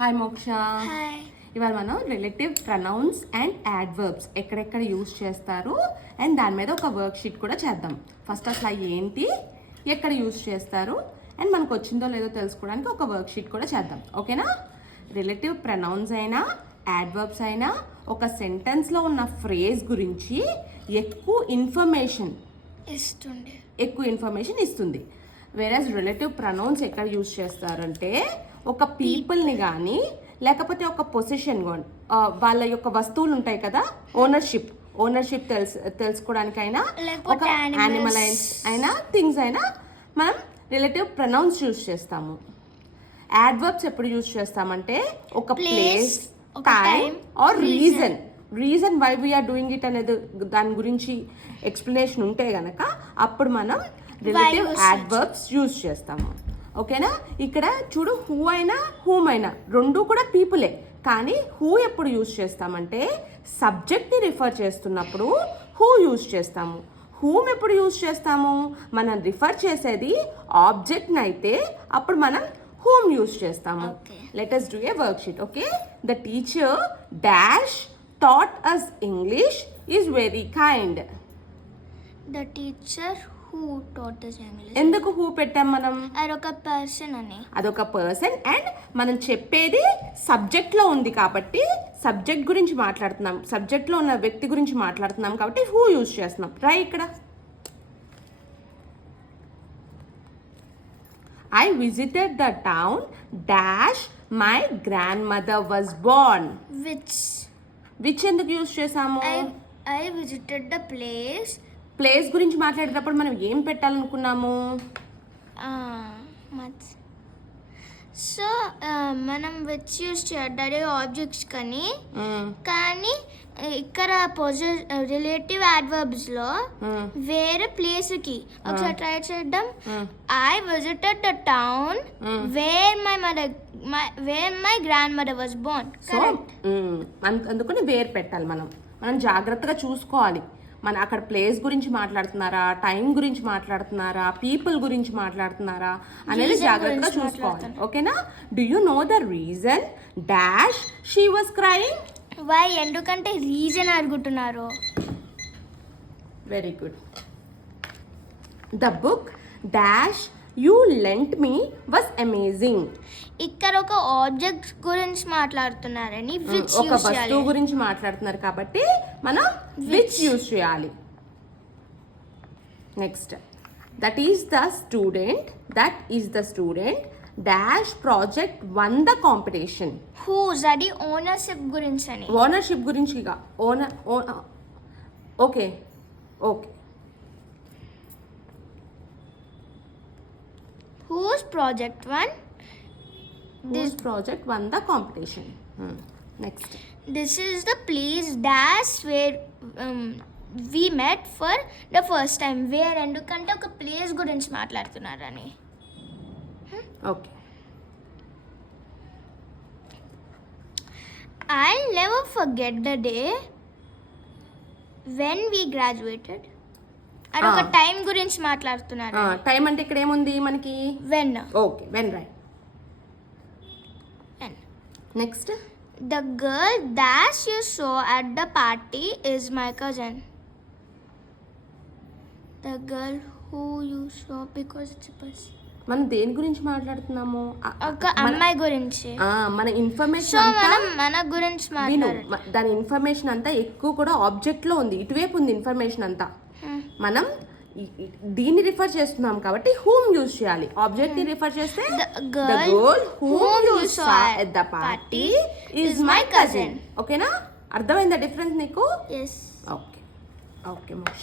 Hi మోక్ష. Hi. ఇవాళ మనం రిలేటివ్ ప్రొనౌన్స్ అండ్ యాడ్వర్బ్స్ ఎక్కడెక్కడ యూజ్ చేస్తారు అండ్ దాని మీద ఒక వర్క్ షీట్ కూడా చేద్దాం. ఫస్ట్ అసలు ఏంటి, ఎక్కడ యూజ్ చేస్తారు అండ్ మనకు వచ్చిందో లేదో తెలుసుకోవడానికి ఒక వర్క్ షీట్ కూడా చేద్దాం. ఓకేనా? రిలేటివ్ ప్రొనౌన్స్ అయినా యాడ్వర్బ్స్ అయినా ఒక సెంటెన్స్లో ఉన్న ఫ్రేజ్ గురించి ఎక్కువ ఇన్ఫర్మేషన్ ఇస్తుంది. వేరేస్ రిలేటివ్ ప్రొనౌన్స్ ఎక్కడ యూజ్ చేస్తారంటే ఒక పీపుల్ని కానీ లేకపోతే ఒక పొజిషన్ వాళ్ళ యొక్క వస్తువులు ఉంటాయి కదా, ఓనర్షిప్ తెలుసుకోవడానికైనా ఒక యానిమల్ అయినా థింగ్స్ అయినా మనం రిలేటివ్ ప్రొనౌన్స్ యూజ్ చేస్తాము. యాడ్వర్బ్స్ ఎప్పుడు యూజ్ చేస్తామంటే ఒక place, time or reason why we are doing it అనేది దాని గురించి ఎక్స్ప్లెనేషన్ ఉంటే గనక అప్పుడు మనం రిలేటివ్ యాడ్వర్బ్స్ యూజ్ చేస్తాము. ఓకేనా? ఇక్కడ చూడు, హూ అయినా హూమ్ అయినా రెండు కూడా పీపులే, కానీ హూ ఎప్పుడు యూజ్ చేస్తామంటే సబ్జెక్ట్ని రిఫర్ చేస్తున్నప్పుడు హూ యూజ్ చేస్తాము. హూమ్ ఎప్పుడు యూజ్ చేస్తాము, మనం రిఫర్ చేసేది ఆబ్జెక్ట్ని అయితే అప్పుడు మనం హూమ్ యూజ్ చేస్తాము. Let us do a worksheet. Okay, the teacher dash taught us English is very kind. The teacher who taught us English. ఎందుకు హూ పెట్టాం మనం? అదొక పర్సన్ అని. అదొక పర్సన్ అండ్ మనం చెప్పేది సబ్జెక్ట్లో ఉంది కాబట్టి సబ్జెక్ట్ గురించి మాట్లాడుతున్నాం, సబ్జెక్ట్లో ఉన్న వ్యక్తి గురించి మాట్లాడుతున్నాం కాబట్టి హూ యూజ్ చేస్తున్నాం. రైట్? ఇక్కడ I visited the town dash my grandmother was born. Which ఎందుకు యూజ్ చేసాము? I visited the place. Place గురించి మాట్లాడేటప్పుడు మనం ఏం పెట్టాలనుకున్నాము? సో మనం విచ్ యూజ్ చేయాలి ఆబ్జెక్ట్స్ కానీ ఇక్కడ రిలేటివ్ యాడ్వర్బ్స్ లో వేరే ప్లేస్ కి ఒకసారి ట్రై చేద్దాం. I visited the town where my grand mother was born. So అందుకని వేర్ పెట్టాలి. మనం జాగ్రత్తగా చూసుకోవాలి. మన అక్కడ ప్లేస్ గురించి మాట్లాడుతున్నారా, టైం గురించి మాట్లాడుతున్నారా, పీపుల్ గురించి మాట్లాడుతున్నారా అనేది జాగ్రత్తగా చూసుకోవాలి. ఓకేనా? Do you know the reason dash she was crying? Why? ఎందుకంటే రీజన్ అడుగుతున్నారు. Very good. The book dash you lent me was amazing. ఇక్కడ ఒక ఆబ్జెక్ట్ గురించి మాట్లాడుతున్నారని ఒక వస్తువు గురించి మాట్లాడుతున్నారు కాబట్టి మనం విచ్ యూజ్ చేయాలి. Next, that is the student dash project won the competition. Whose? అది ఓనర్షిప్ గురించి అని. ఓనర్షిప్ గురించి okay. Whose project won? This project won the competition. Next. This is the place dash where we met for the first time. Where ఎందుకంటే ఒక place గురించి మాట్లాడుతున్నారని. Okay. I'll never forget the day when we graduated. అదొక time గురించి మాట్లాడుతున్నారు. Time అంటే ఇక్కడ ఏముంది మనకి? When. Okay, when. Right. Next, the girl that you saw at the party is my cousin. The girl who you saw because it's a person. మనం దేని గురించి మాట్లాడుతున్నాము? ఒక అమ్మాయి గురించి. మన ఇన్ఫర్మేషన్ మన గురించి మాట్లాడు. దాని ఇన్ఫర్మేషన్ అంతా ఎక్కువ కూడా ఆబ్జెక్ట్ లో ఉంది, ఇటువైపు ఉంది ఇన్ఫర్మేషన్ అంతా. మనం దీన్ని రిఫర్ చేస్తున్నాం కాబట్టి హూమ్ యూజ్ చేయాలి. ఆబ్జెక్ట్ ని రిఫర్ చేస్తే the girl whom you saw at the party is my cousin. ఓకేనా? అర్థమైందా డిఫరెన్స్ నీకు? yes. ఓకే మోక్ష.